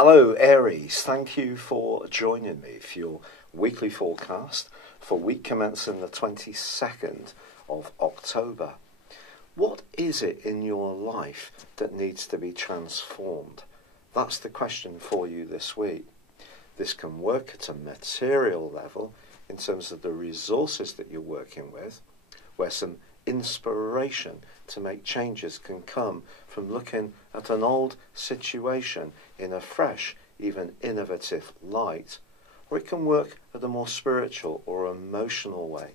Hello Aries, thank you for joining me for your weekly forecast for week commencing the 22nd of October. What is it in your life that needs to be transformed? That's the question for you this week. This can work at a material level in terms of the resources that you're working with, where some inspiration to make changes can come from looking at an old situation in a fresh, even innovative light. Or it can work at a more spiritual or emotional way.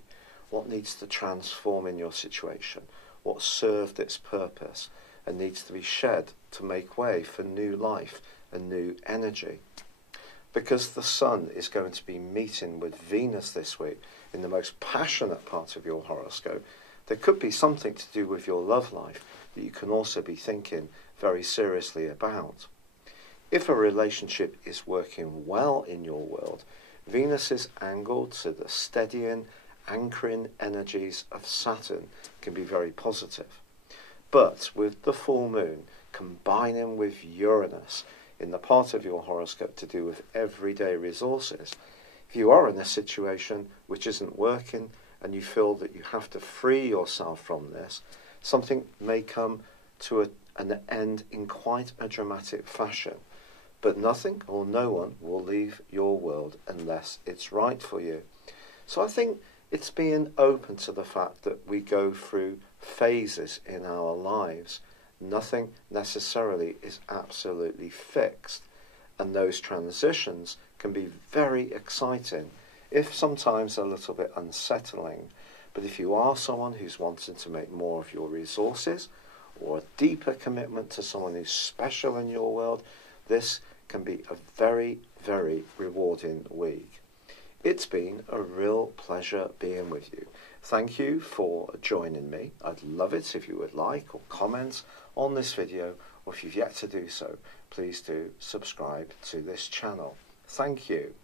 What needs to transform in your situation? What served its purpose and needs to be shed to make way for new life and new energy? Because the Sun is going to be meeting with Venus this week in the most passionate part of your horoscope, there could be something to do with your love life that you can also be thinking very seriously about. If a relationship is working well in your world, Venus is angled to the steadying, anchoring energies of Saturn can be very positive. But with the full moon combining with Uranus in the part of your horoscope to do with everyday resources, if you are in a situation which isn't working and you feel that you have to free yourself from this, something may come to an end in quite a dramatic fashion. But nothing or no one will leave your world unless it's right for you. So I think it's being open to the fact that we go through phases in our lives. Nothing necessarily is absolutely fixed. And those transitions can be very exciting, if sometimes a little bit unsettling. But if you are someone who's wanting to make more of your resources or a deeper commitment to someone who's special in your world, this can be a very, very rewarding week. It's been a real pleasure being with you. Thank you for joining me. I'd love it if you would like or comment on this video, or if you've yet to do so, please do subscribe to this channel. Thank you.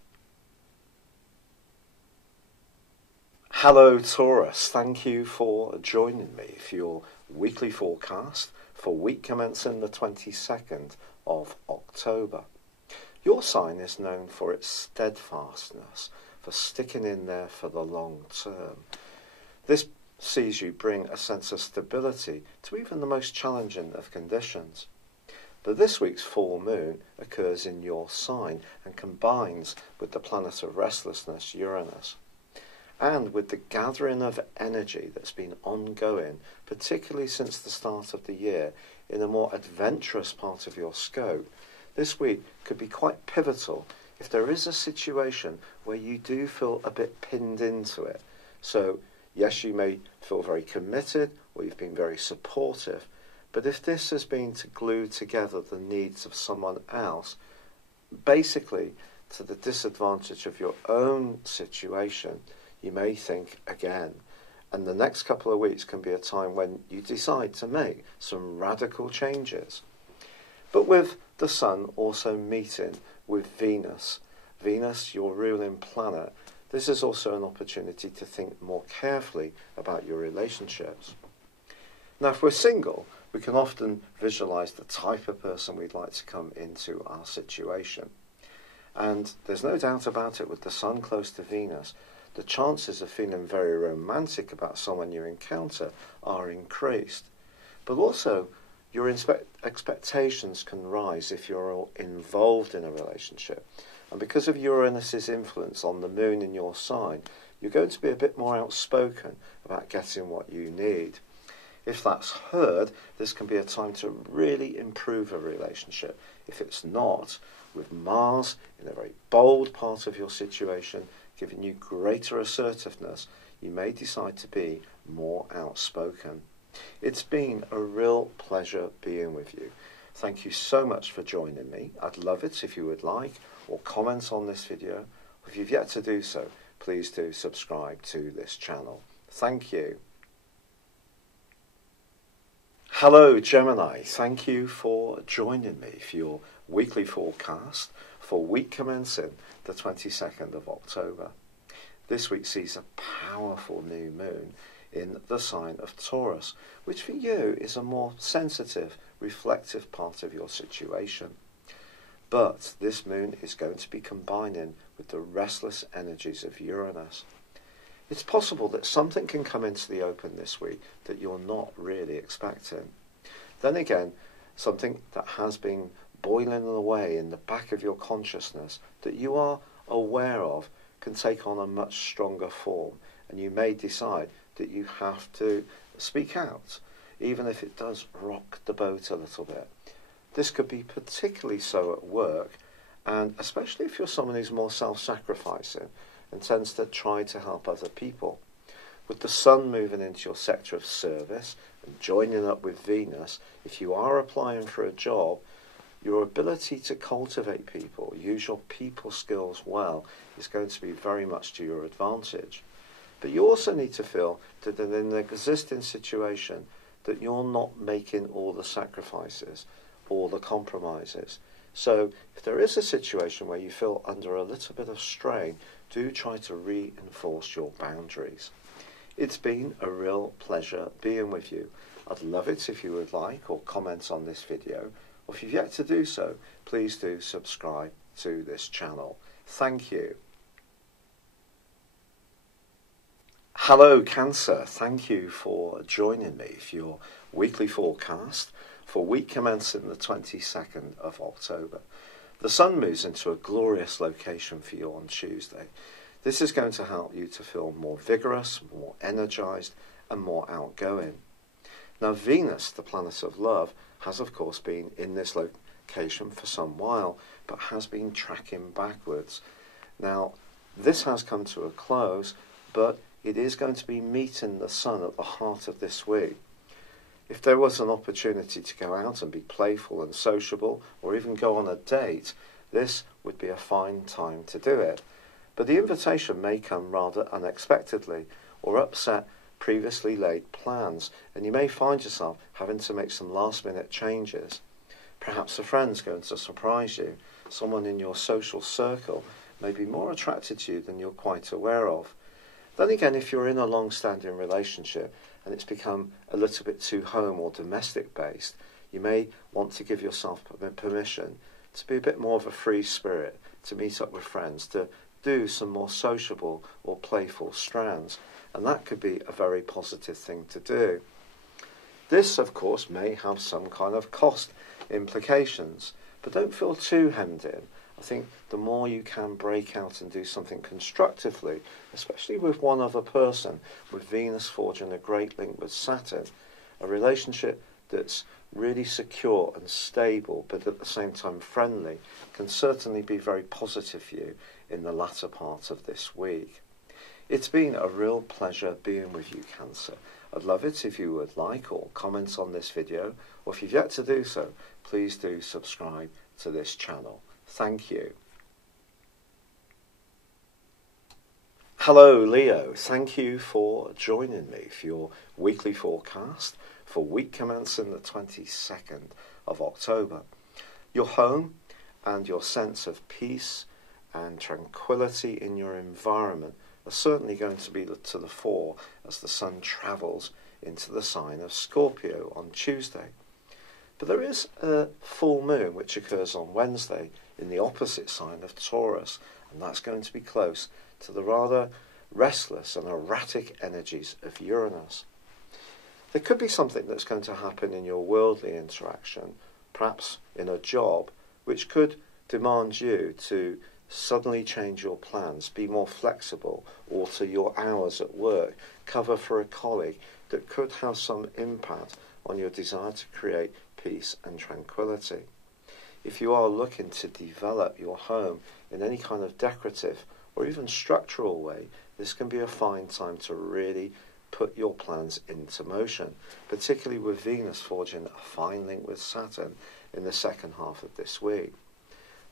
Hello Taurus, thank you for joining me for your weekly forecast for week commencing the 22nd of October. Your sign is known for its steadfastness, for sticking in there for the long term. This sees you bring a sense of stability to even the most challenging of conditions. But this week's full moon occurs in your sign and combines with the planet of restlessness, Uranus. And with the gathering of energy that's been ongoing, particularly since the start of the year, in a more adventurous part of your scope, this week could be quite pivotal if there is a situation where you do feel a bit pinned into it. So, yes, you may feel very committed or you've been very supportive, but if this has been to glue together the needs of someone else, basically to the disadvantage of your own situation, you may think again. And the next couple of weeks can be a time when you decide to make some radical changes. But with the Sun also meeting with Venus, your ruling planet, this is also an opportunity to think more carefully about your relationships. Now, if we're single, we can often visualize the type of person we'd like to come into our situation. And there's no doubt about it, with the Sun close to Venus, the chances of feeling very romantic about someone you encounter are increased. But also, your expectations can rise if you're involved in a relationship. And because of Uranus's influence on the moon in your sign, you're going to be a bit more outspoken about getting what you need. If that's heard, this can be a time to really improve a relationship. If it's not, with Mars in a very bold part of your situation, giving you greater assertiveness, you may decide to be more outspoken. It's been a real pleasure being with you. Thank you so much for joining me. I'd love it if you would like or comment on this video. If you've yet to do so, please do subscribe to this channel. Thank you. Hello Gemini, thank you for joining me for your weekly forecast for week commencing the 22nd of October. This week sees a powerful new moon in the sign of Taurus, which for you is a more sensitive, reflective part of your situation. But this moon is going to be combining with the restless energies of Uranus. It's possible that something can come into the open this week that you're not really expecting. Then again, something that has been boiling away in the back of your consciousness that you are aware of can take on a much stronger form, and you may decide that you have to speak out, even if it does rock the boat a little bit. This could be particularly so at work, and especially if you're someone who's more self-sacrificing and tends to try to help other people. With the sun moving into your sector of service and joining up with Venus, if you are applying for a job, your ability to cultivate people, use your people skills well, is going to be very much to your advantage. But you also need to feel that in an existing situation that you're not making all the sacrifices or the compromises. So if there is a situation where you feel under a little bit of strain, do try to reinforce your boundaries. It's been a real pleasure being with you. I'd love it if you would like or comment on this video, or if you've yet to do so, please do subscribe to this channel. Thank you. Hello Cancer, thank you for joining me for your weekly forecast for week commencing the 22nd of October. The sun moves into a glorious location for you on Tuesday. This is going to help you to feel more vigorous, more energized, and more outgoing. Now, Venus, the planet of love, has of course been in this location for some while, but has been tracking backwards. Now, this has come to a close, but it is going to be meeting the sun at the heart of this week. If there was an opportunity to go out and be playful and sociable, or even go on a date, this would be a fine time to do it. But the invitation may come rather unexpectedly, or upset previously laid plans, and you may find yourself having to make some last-minute changes. Perhaps a friend's going to surprise you. Someone in your social circle may be more attracted to you than you're quite aware of. Then again, if you're in a long-standing relationship and it's become a little bit too home or domestic based, you may want to give yourself permission to be a bit more of a free spirit, to meet up with friends, to do some more sociable or playful strands, and that could be a very positive thing to do. This, of course, may have some kind of cost implications, but don't feel too hemmed in. I think the more you can break out and do something constructively, especially with one other person, with Venus forging a great link with Saturn, a relationship that's really secure and stable, but at the same time friendly, can certainly be very positive for you in the latter part of this week. It's been a real pleasure being with you, Cancer. I'd love it if you would like or comment on this video, or if you've yet to do so, please do subscribe to this channel. Thank you. Hello Leo, thank you for joining me for your weekly forecast for week commencing the 22nd of October. Your home and your sense of peace and tranquility in your environment are certainly going to be to the fore as the sun travels into the sign of Scorpio on Tuesday. But there is a full moon which occurs on Wednesday in the opposite sign of Taurus, and that's going to be close to the rather restless and erratic energies of Uranus. There could be something that's going to happen in your worldly interaction, perhaps in a job, which could demand you to suddenly change your plans, be more flexible, alter your hours at work, cover for a colleague, that could have some impact on your desire to create peace and tranquility. If you are looking to develop your home in any kind of decorative or even structural way, this can be a fine time to really put your plans into motion, particularly with Venus forging a fine link with Saturn in the second half of this week.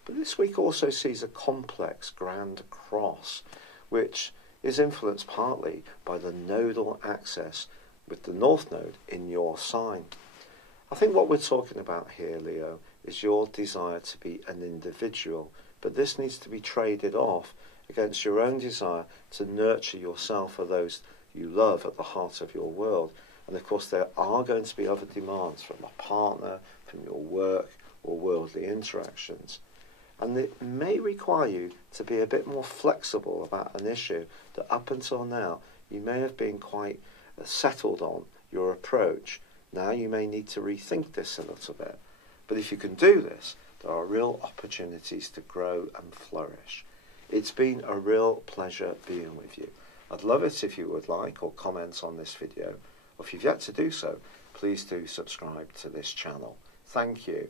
But this week also sees a complex grand cross, which is influenced partly by the nodal axis with the North Node in your sign. I think what we're talking about here, Leo, is your desire to be an individual, but this needs to be traded off against your own desire to nurture yourself or those you love at the heart of your world. And of course there are going to be other demands from a partner, from your work or worldly interactions. and it may require you to be a bit more flexible about an issue that up until now you may have been quite settled on your approach. Now you may need to rethink this a little bit. But if you can do this, there are real opportunities to grow and flourish. It's been a real pleasure being with you. I'd love it if you would like or comment on this video. Or if you've yet to do so, please do subscribe to this channel. Thank you.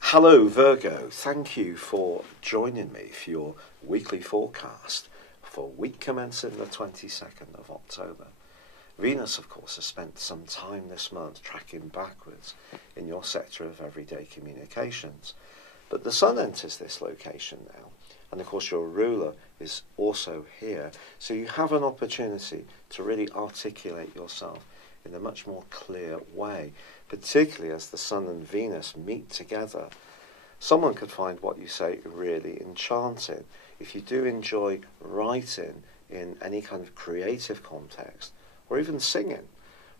Hello Virgo, thank you for joining me for your weekly forecast for week commencing the 22nd of October. Venus, of course, has spent some time this month tracking backwards in your sector of everyday communications. But the Sun enters this location now, and of course your ruler is also here, so you have an opportunity to really articulate yourself in a much more clear way, particularly as the Sun and Venus meet together. Someone could find what you say really enchanting. If you do enjoy writing in any kind of creative context, or even singing,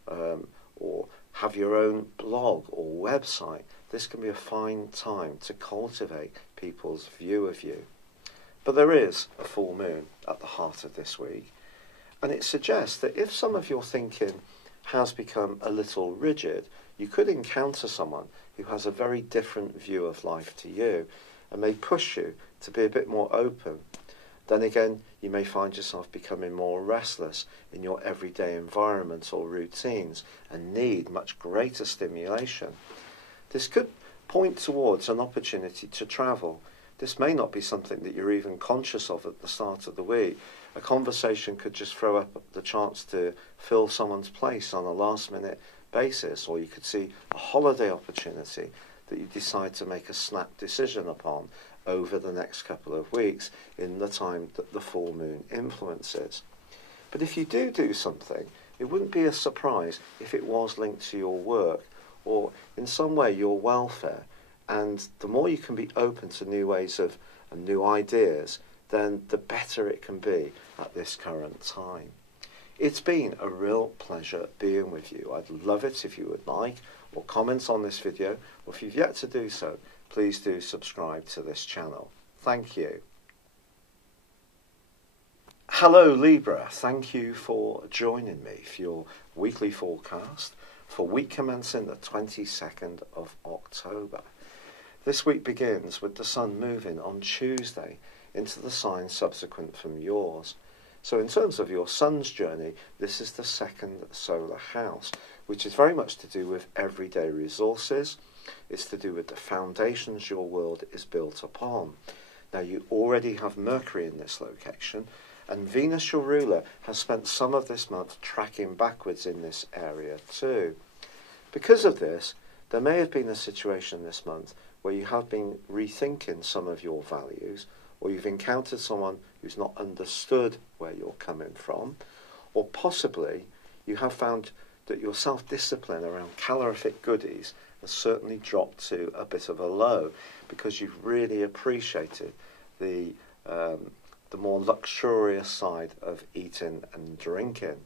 or have your own blog or website, this can be a fine time to cultivate people's view of you. But there is a full moon at the heart of this week, and it suggests that if some of your thinking has become a little rigid, you could encounter someone who has a very different view of life to you and may push you to be a bit more open. Then again, you may find yourself becoming more restless in your everyday environment or routines and need much greater stimulation. This could point towards an opportunity to travel. This may not be something that you're even conscious of at the start of the week. A conversation could just throw up the chance to fill someone's place on a last-minute basis, or you could see a holiday opportunity that you decide to make a snap decision upon over the next couple of weeks in the time that the full moon influences. But if you do something, it wouldn't be a surprise if it was linked to your work or in some way your welfare. And the more you can be open to new ways of and new ideas, then the better it can be at this current time. It's been a real pleasure being with you. I'd love it if you would like or comment on this video, or if you've yet to do so, please do subscribe to this channel. Thank you. Hello Libra, thank you for joining me for your weekly forecast for week commencing the 22nd of October. This week begins with the Sun moving on Tuesday into the sign subsequent from yours. So in terms of your Sun's journey, this is the second solar house, which is very much to do with everyday resources. It's to do with the foundations your world is built upon. Now you already have Mercury in this location, and Venus, your ruler, has spent some of this month tracking backwards in this area too. Because of this, there may have been a situation this month where you have been rethinking some of your values, or you've encountered someone who's not understood where you're coming from, or possibly you have found that your self-discipline around calorific goodies has certainly dropped to a bit of a low because you've really appreciated the more luxurious side of eating and drinking.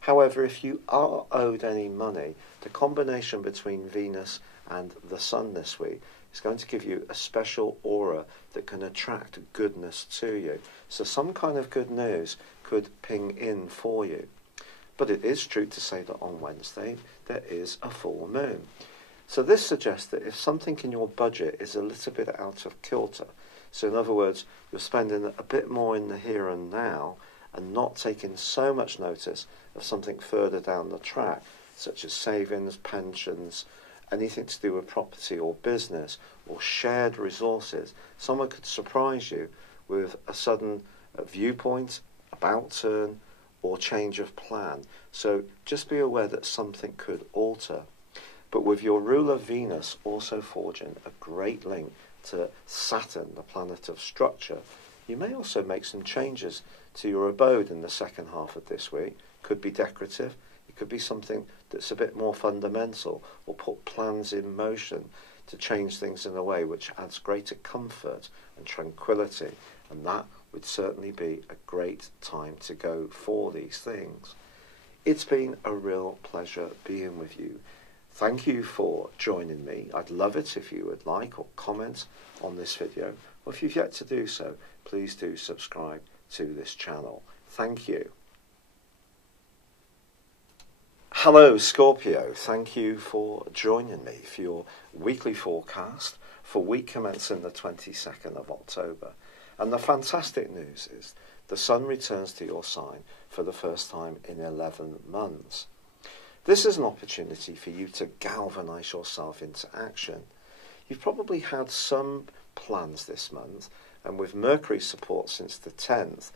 However, if you are owed any money, the combination between Venus and the Sun this week is going to give you a special aura that can attract goodness to you. So some kind of good news could ping in for you. But it is true to say that on Wednesday there is a full moon. So this suggests that if something in your budget is a little bit out of kilter, so in other words, you're spending a bit more in the here and now and not taking so much notice of something further down the track, such as savings, pensions, anything to do with property or business or shared resources, someone could surprise you with a sudden viewpoint, about turn, or change of plan. So just be aware that something could alter. But with your ruler Venus also forging a great link to Saturn, the planet of structure, you may also make some changes to your abode in the second half of this week. Could be decorative, it could be something that's a bit more fundamental, or put plans in motion to change things in a way which adds greater comfort and tranquility, and that would certainly be a great time to go for these things. It's been a real pleasure being with you. Thank you for joining me. I'd love it if you would like or comment on this video, or if you've yet to do so, please do subscribe to this channel. Thank you. Hello Scorpio, thank you for joining me for your weekly forecast for week commencing the 22nd of October. And the fantastic news is the Sun returns to your sign for the first time in 11 months. This is an opportunity for you to galvanise yourself into action. You've probably had some plans this month, and with Mercury's support since the 10th,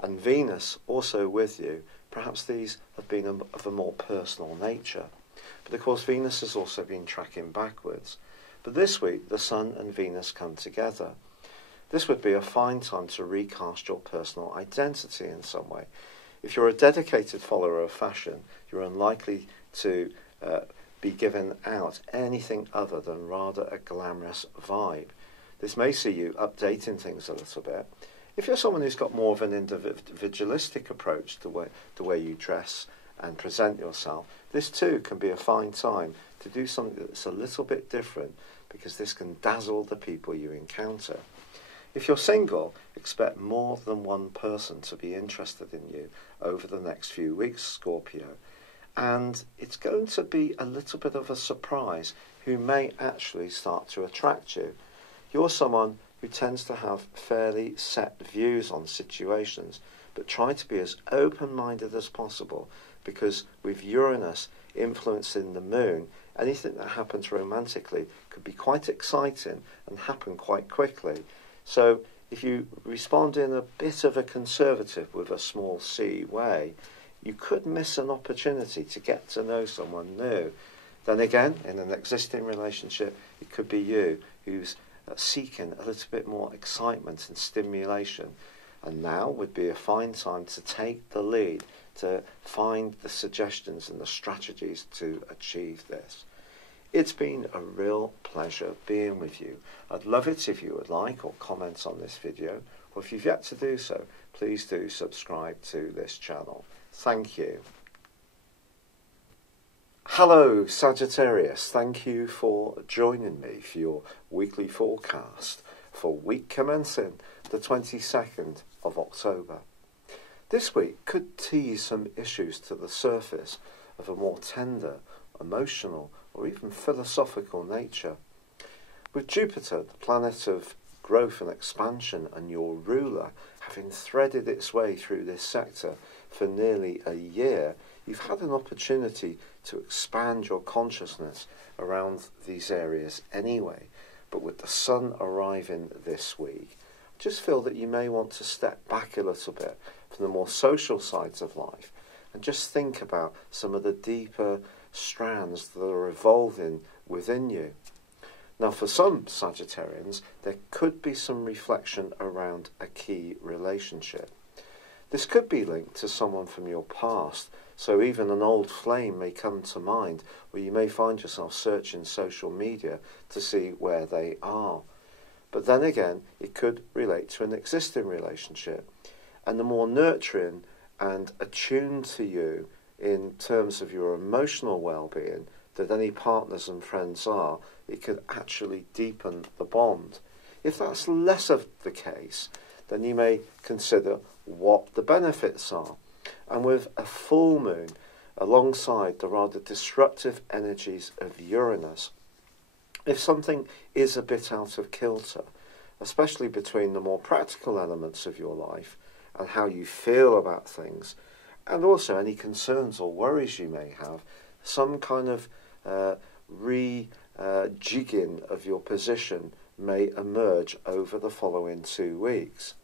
and Venus also with you, perhaps these have been of a more personal nature. But of course Venus has also been tracking backwards. But this week the Sun and Venus come together. This would be a fine time to recast your personal identity in some way. If you're a dedicated follower of fashion, you're unlikely to be given out anything other than rather a glamorous vibe. This may see you updating things a little bit. If you're someone who's got more of an individualistic approach to the way you dress and present yourself, this too can be a fine time to do something that's a little bit different, because this can dazzle the people you encounter. If you're single, expect more than one person to be interested in you over the next few weeks, Scorpio. And it's going to be a little bit of a surprise who may actually start to attract you. You're someone who tends to have fairly set views on situations, but try to be as open-minded as possible, because with Uranus influencing the moon, anything that happens romantically could be quite exciting and happen quite quickly. So if you respond in a bit of a conservative with a small c way, you could miss an opportunity to get to know someone new. Then again, in an existing relationship, it could be you who's seeking a little bit more excitement and stimulation. And now would be a fine time to take the lead, to find the suggestions and the strategies to achieve this. It's been a real pleasure being with you. I'd love it if you would like or comment on this video, or if you've yet to do so, please do subscribe to this channel. Thank you. Hello Sagittarius, thank you for joining me for your weekly forecast for week commencing the 22nd of October. This week could tease some issues to the surface of a more tender, emotional or even philosophical nature. With Jupiter, the planet of growth and expansion, and your ruler having threaded its way through this sector for nearly a year, you've had an opportunity to expand your consciousness around these areas anyway. But with the Sun arriving this week, I just feel that you may want to step back a little bit from the more social sides of life and just think about some of the deeper strands that are evolving within you. Now, for some Sagittarians, there could be some reflection around a key relationship. This could be linked to someone from your past, so even an old flame may come to mind, or you may find yourself searching social media to see where they are. But then again, it could relate to an existing relationship, and the more nurturing and attuned to you in terms of your emotional well-being that any partners and friends are, it could actually deepen the bond. If that's less of the case, then you may consider what the benefits are. And with a full moon alongside the rather disruptive energies of Uranus, if something is a bit out of kilter, especially between the more practical elements of your life and how you feel about things, and also any concerns or worries you may have, some kind of rejigging of your position may emerge over the following 2 weeks.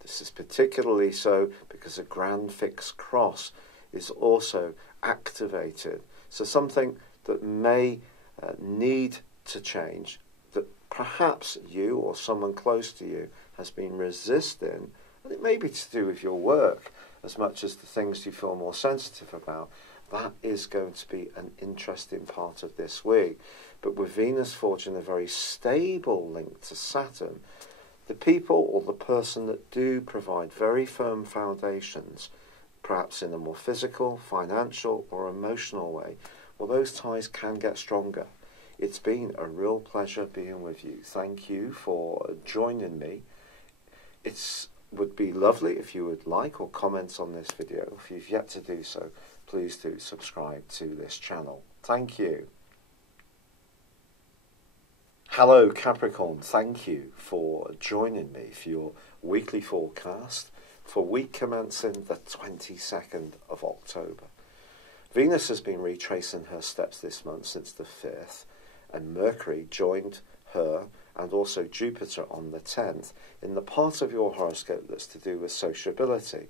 This is particularly so because a grand fixed cross is also activated. So something that may need to change, that perhaps you or someone close to you has been resisting, and it may be to do with your work as much as the things you feel more sensitive about. That is going to be an interesting part of this week. But with Venus forging a very stable link to Saturn, the people or the person that do provide very firm foundations, perhaps in a more physical, financial or emotional way, well, those ties can get stronger. It's been a real pleasure being with you. Thank you for joining me. It would be lovely if you would like or comment on this video. If you've yet to do so, please do subscribe to this channel. Thank you. Hello Capricorn, thank you for joining me for your weekly forecast for week commencing the 22nd of October. Venus has been retracing her steps this month since the 5th, and Mercury joined her and also Jupiter on the 10th in the part of your horoscope that's to do with sociability.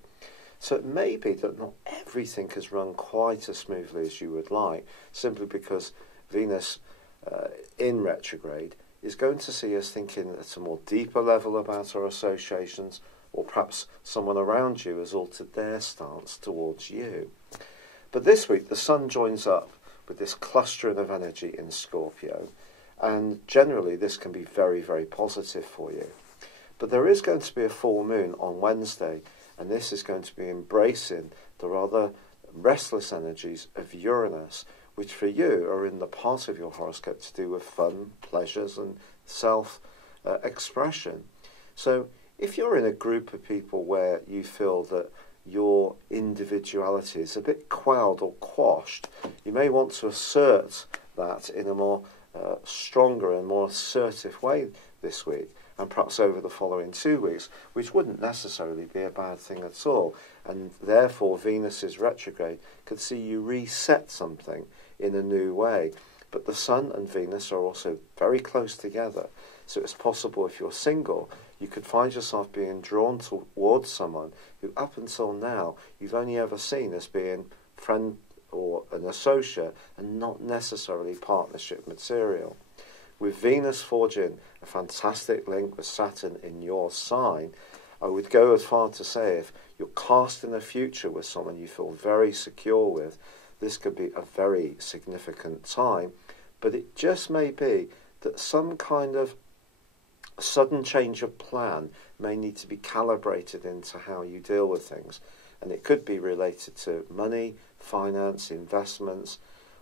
So it may be that not everything has run quite as smoothly as you would like, simply because Venus in retrograde is going to see us thinking at a more deeper level about our associations, or perhaps someone around you has altered their stance towards you. But this week the Sun joins up with this clustering of energy in Scorpio, and generally this can be very, very positive for you. But there is going to be a full moon on Wednesday, and this is going to be embracing the rather restless energies of Uranus, which for you are in the part of your horoscope to do with fun, pleasures and self-expression. So if you're in a group of people where you feel that your individuality is a bit quelled or quashed, you may want to assert that in a more stronger and more assertive way this week, and perhaps over the following 2 weeks, which wouldn't necessarily be a bad thing at all. And therefore Venus's retrograde could see you reset something in a new way. But the Sun and Venus are also very close together, so it's possible if you're single, you could find yourself being drawn towards someone who up until now you've only ever seen as being friend or an associate and not necessarily partnership material. With Venus forging a fantastic link with Saturn in your sign, I would go as far to say if you're casting a future with someone you feel very secure with, this could be a very significant time. But it just may be that some kind of sudden change of plan may need to be calibrated into how you deal with things. And it could be related to money, finance, investments,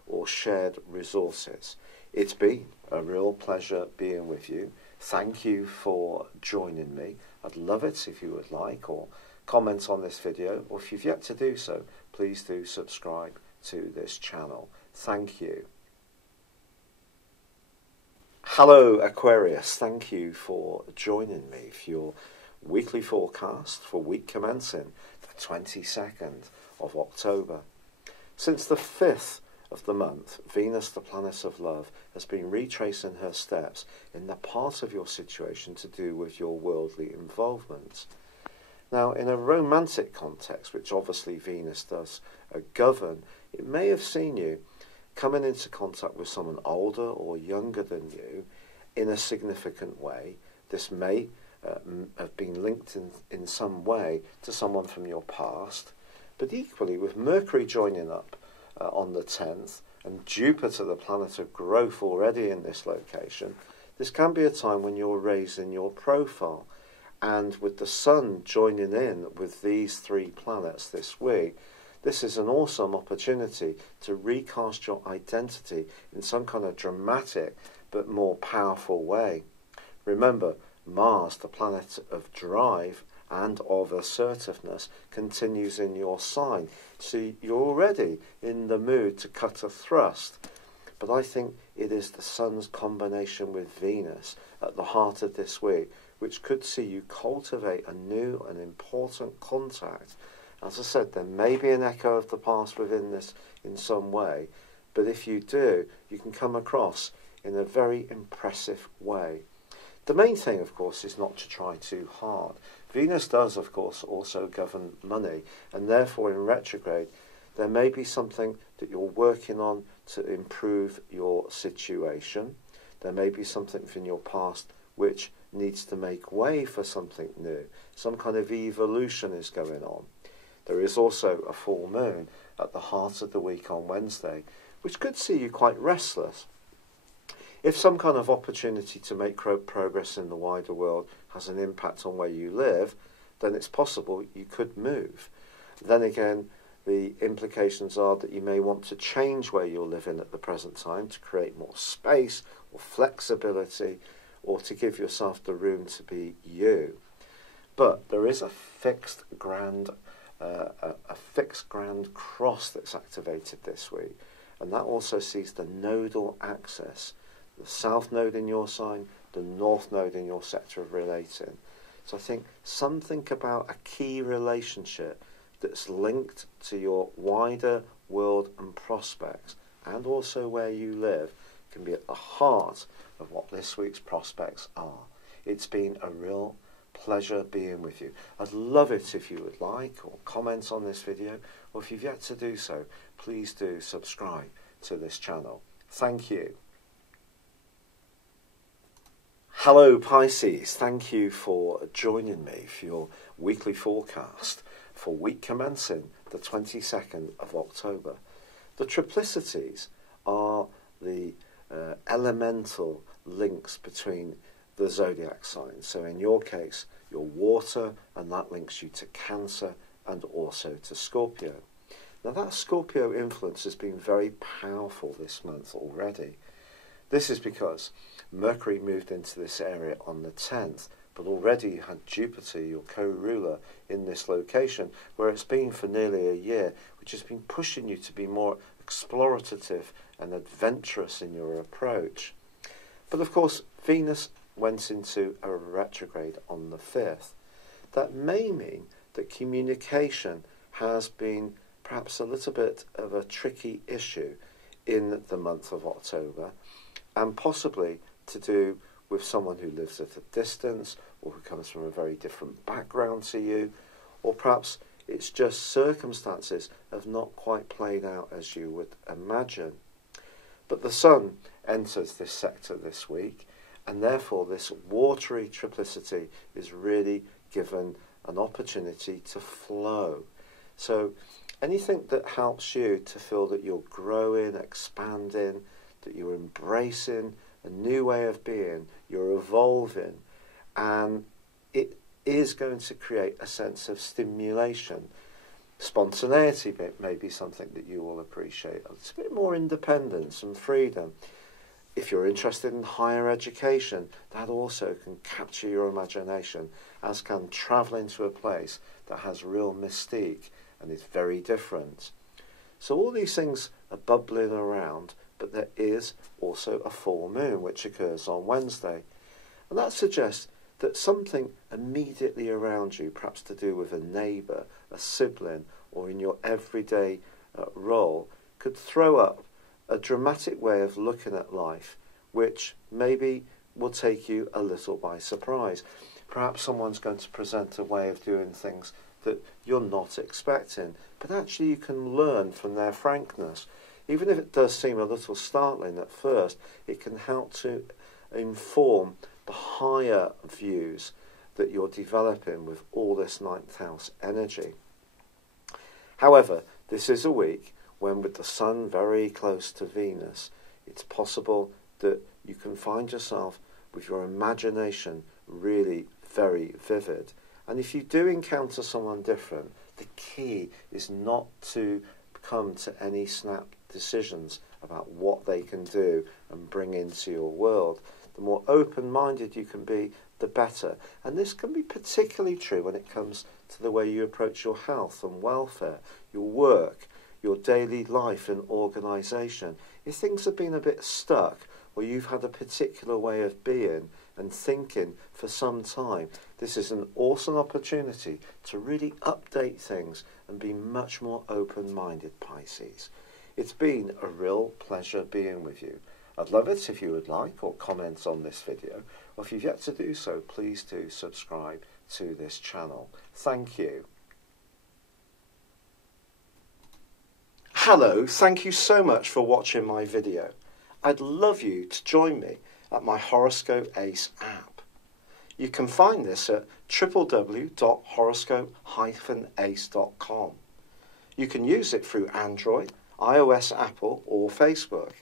or shared resources. It's been a real pleasure being with you. Thank you for joining me. I'd love it if you would like or comment on this video, or if you've yet to do so, please do subscribe to this channel. Thank you. Hello Aquarius, thank you for joining me for your weekly forecast for week commencing the 22nd of October. Since the 5th of the month, Venus, the planet of love, has been retracing her steps in the part of your situation to do with your worldly involvement. Now, in a romantic context, which obviously Venus does govern, it may have seen you coming into contact with someone older or younger than you in a significant way. This may have been linked in some way to someone from your past, but equally with Mercury joining up on the 10th and Jupiter, the planet of growth, already in this location, this can be a time when you're raising your profile. And with the Sun joining in with these 3 planets this week, this is an awesome opportunity to recast your identity in some kind of dramatic but more powerful way. Remember, Mars, the planet of drive and of assertiveness, continues in your sign. So you're already in the mood to cut a thrust. But I think it is the Sun's combination with Venus at the heart of this week, which could see you cultivate a new and important contact. As I said, there may be an echo of the past within this in some way, but if you do, you can come across in a very impressive way. The main thing, of course, is not to try too hard. Venus does, of course, also govern money, and therefore in retrograde, there may be something that you're working on to improve your situation. There may be something from your past which needs to make way for something new. Some kind of evolution is going on. There is also a full moon at the heart of the week on Wednesday, which could see you quite restless. If some kind of opportunity to make progress in the wider world has an impact on where you live, then it's possible you could move. Then again, the implications are that you may want to change where you're living at the present time to create more space or flexibility, or to give yourself the room to be you. But there is a fixed grand cross that's activated this week, and that also sees the nodal axis, the south node in your sign, the north node in your sector of relating. So I think something about a key relationship that's linked to your wider world and prospects, and also where you live, can be at the heart of what this week's prospects are. It's been a real pleasure being with you. I'd love it if you would like or comment on this video, or if you've yet to do so, please do subscribe to this channel. Thank you. Hello Pisces, thank you for joining me for your weekly forecast for week commencing the 22nd of October. The triplicities are the elemental links between the zodiac signs. So in your case, you're water, and that links you to Cancer and also to Scorpio. Now that Scorpio influence has been very powerful this month already. This is because Mercury moved into this area on the 10th, but already you had Jupiter, your co-ruler, in this location, where it's been for nearly a year, which has been pushing you to be more explorative and adventurous in your approach. But of course, Venus went into a retrograde on the 5th. That may mean that communication has been perhaps a little bit of a tricky issue in the month of October, and possibly to do with someone who lives at a distance, or who comes from a very different background to you, or perhaps it's just circumstances have not quite played out as you would imagine. But the Sun enters this sector this week, and therefore this watery triplicity is really given an opportunity to flow. So anything that helps you to feel that you're growing, expanding, that you're embracing a new way of being, you're evolving, and it is going to create a sense of stimulation. Spontaneity may be something that you will appreciate. It's a bit more independence and freedom. If you're interested in higher education, that also can capture your imagination, as can travelling to a place that has real mystique and is very different. So all these things are bubbling around, but there is also a full moon which occurs on Wednesday. And that suggests that something immediately around you, perhaps to do with a neighbour, a sibling, or in your everyday role, could throw up a dramatic way of looking at life, which maybe will take you a little by surprise. Perhaps someone's going to present a way of doing things that you're not expecting, but actually you can learn from their frankness. Even if it does seem a little startling at first, it can help to inform the higher views that you're developing with all this ninth house energy. However, this is a week when, with the Sun very close to Venus, it's possible that you can find yourself with your imagination really very vivid. And if you do encounter someone different, the key is not to come to any snap decisions about what they can do and bring into your world. The more open-minded you can be, the better. And this can be particularly true when it comes to the way you approach your health and welfare, your work, your daily life and organisation. If things have been a bit stuck, or you've had a particular way of being and thinking for some time, this is an awesome opportunity to really update things and be much more open-minded, Pisces. It's been a real pleasure being with you. I'd love it if you would like or comment on this video, or if you've yet to do so, please do subscribe to this channel. Thank you. Hello, thank you so much for watching my video. I'd love you to join me at my Horoscope Ace app. You can find this at www.horoscope-ace.com. You can use it through Android, iOS, Apple, or Facebook.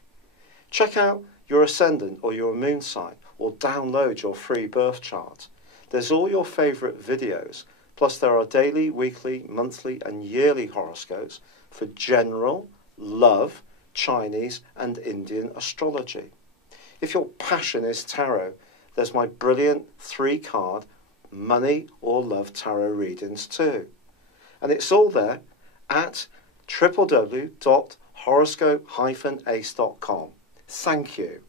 Check out your ascendant or your moon sign, or download your free birth chart. There's all your favourite videos, Plus there are daily, weekly, monthly and yearly horoscopes for general, love, Chinese and Indian astrology. If your passion is tarot, there's my brilliant 3-card money or love tarot readings too. And it's all there at www.horoscope-ace.com. Thank you.